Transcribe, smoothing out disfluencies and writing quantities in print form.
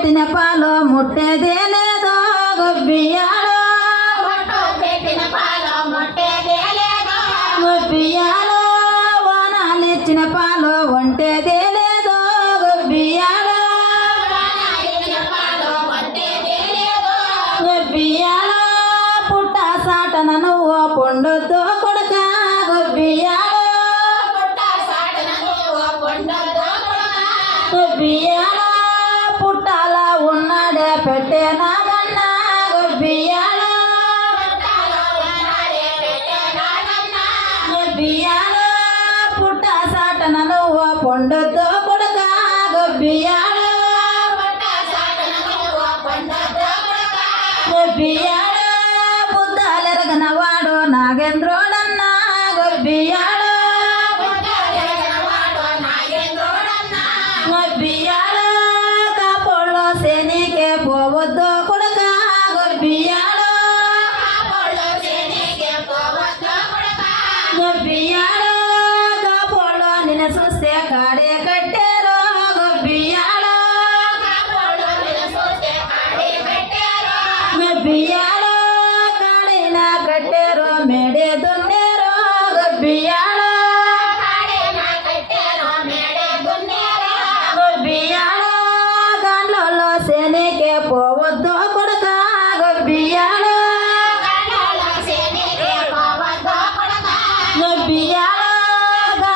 పెట్టిన పాలు ముట్టేదేలేదో గొబ్బియాలో గొబ్బియాలో వానాలిచ్చిన పాలు వంటేదేలేదో గొబ్బియాలో గొబ్బియాలో పుట్ట సాటన నువ్వు పొండొద్దు కొడుక గొబ్బియాలో గొబ్బియాలో పుట్టాల ఉన్నాడే పెట్టేనామన్నా గొబ్బియాలో గొబ్బియాలో పుట్ట సాటన నువ్వు పొండొద్దు కొడుక గొబ్బియాలో గొబ్బియాలో బుద్ధాలెరగన వాడు నాగేంద్రుడన్నా గొబ్బియాలో గొబ్బియాలో కాపోళ్ళో శనికే పోవద్దు కొడుక గొబ్బియాలో గొబ్బియాలో కాపోళ్ళో నిన్ను చూస్తే కాడే కట్టారు గొబ్బియాలో గొబ్బియాలో కాడైనా కట్టారు మేడే దున్నేరు గొబ్బియాలో గొబ్బియాలో గాండ్లలో శనికే పోవ